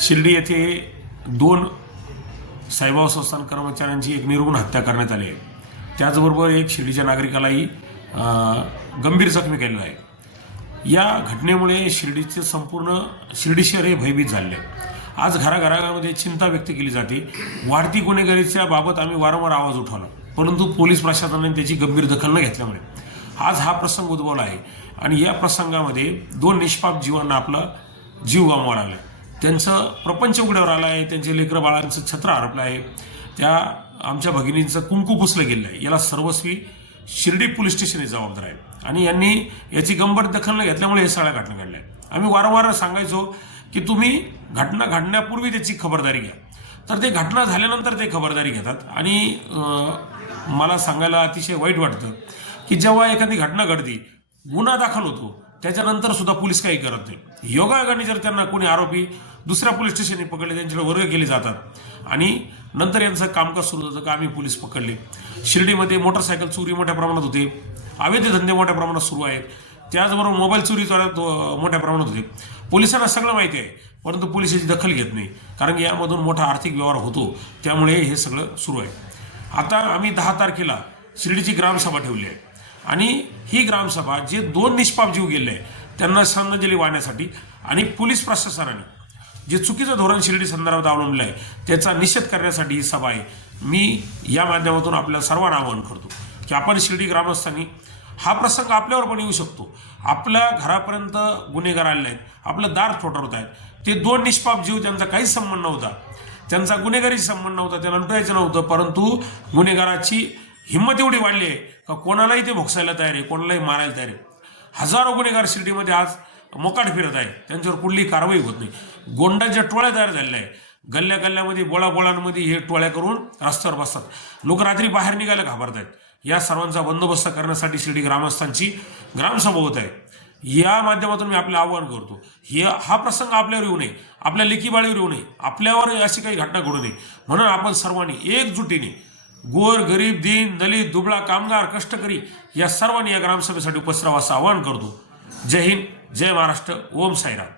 शिर्डी येथे दोन साईबाबा संस्थान कर्मचाऱ्यांची एक निर्गुण हत्या करण्यात आली आहे. त्याचबरोबर एक शिर्डीच्या नागरिकालाही गंभीर जखमी केलेला आहे. या घटनेमुळे शिर्डीचे संपूर्ण शिर्डी शहर हे भयभीत झाले. आहे आज घराघरामध्ये चिंता व्यक्त केली जाते. वाढती गुन्हेगारीच्या बाबत आम्ही वारंवार आवाज उठवला. परंतु पोलीस प्रशासनाने त्याची गंभीर दखल न घेतल्यामुळे. आज हा प्रसंग उद्भवला आहे. आणि या प्रसंगामध्ये दोन निष्पाप जीवांना आपला जीव गमवावा लागला त्यांचं प्रपंच उघड्यावर आलं आहे त्यांचे लेकरं बाळांचं छत्र हरपलं आहे. त्या आमच्या भगिनींचं कुंकू पुसलं गेलं आहे. याला सर्वस्वी शिर्डी पोलीस स्टेशन हे जबाबदार आहे. आणि यांनी याची गंभीर दखल न घेतल्यामुळे हे सगळ्या घटना घडल्या आम्ही वारंवार सांगायचो की तुम्ही घटना घडण्यापूर्वी त्याची खबरदारी घ्या. तर ते घटना झाल्यानंतर ते खबरदारी घेतात. आणि मला सांगायला अतिशय वाईट वाटतं की जेव्हा एखादी घटना घडती गुन्हा दाखल होतो. त्याच्यानंतर सुद्धा पोलीस काही करत नाही. योगायोगाने जर त्यांना कोणी आरोपी दुसऱ्या पोलीस स्टेशनने पकडले त्यांच्याकडे वर्ग केले जातात. आणि नंतर यांचं कामकाज सुरू होतं का आम्ही पोलीस पकडले. शिर्डीमध्ये मोटरसायकल चोरी मोठ्या प्रमाणात होते. अवैध धंदे मोठ्या प्रमाणात सुरू आहेत. त्याचबरोबर मोबाईल चोरी चोऱ्यात मोठ्या प्रमाणात होते. पोलिसांना सगळं माहिती आहे परंतु पोलिसाची दखल घेत नाही. कारण की यामधून मोठा आर्थिक व्यवहार होतो. त्यामुळे हे सगळं सुरू आहे. आता आम्ही दहा तारखेला शिर्डीची ग्रामसभा ठेवली आहे. आणि ही ग्रामसभा जे दोन निष्पाप जीव गेले त्यांना श्रद्धांजली वाहण्यासाठी आणि पोलीस प्रशासनाने जे चुकीचं धोरण शिर्डी संदर्भात अवलंबलं आहे त्याचा निषेध करण्यासाठी ही सभा आहे. मी या माध्यमातून आपल्या सर्वांना आवाहन करतो की आपण शिर्डी ग्रामस्थांनी हा प्रसंग आपल्यावर पण येऊ शकतो. आपल्या घरापर्यंत गुन्हेगार आलेले आहेत आपलं दार ठोठावत आहेत. ते दोन निष्पाप जीव त्यांचा काहीच संबंध नव्हता. त्यांचा गुन्हेगारीशी संबंध नव्हता त्यांना लुटायचं नव्हतं परंतु गुन्हेगाराची हिंमत एवढी वाढली आहे का कोणालाही ते भोगसायला तयार आहे कोणालाही मारायला तयार आहे. हजारो गुन्हेगार शिर्डीमध्ये आज मोकाट फिरत आहे त्यांच्यावर कुठलीही कारवाई होत नाही. गोंडाच्या टोळ्या तयार झालेल्या आहे गल्ल्या गल्ल्यामध्ये बोळाबोळांमध्ये हे टोळ्या करून रस्त्यावर बसतात. लोक रात्री बाहेर निघायला घाबरत आहेत या सर्वांचा बंदोबस्त करण्यासाठी शिर्डी ग्रामस्थांची ग्रामसभा होत आहे. या माध्यमातून मी आपलं आवाहन करतो. हे हा प्रसंग आपल्यावर येऊ नये. आपल्या लेखीबाळीवर येऊ नये. आपल्यावर अशी काही घटना घडू नये. म्हणून आपण सर्वांनी एकजुटीने गोर गरीब दीन दलित दुबळा कामगार कष्टकरी या सर्वांनी या ग्रामसभेसाठी उपस्थित असं आवाहन करतो. जय हिंद जय महाराष्ट्र ओम साईराम.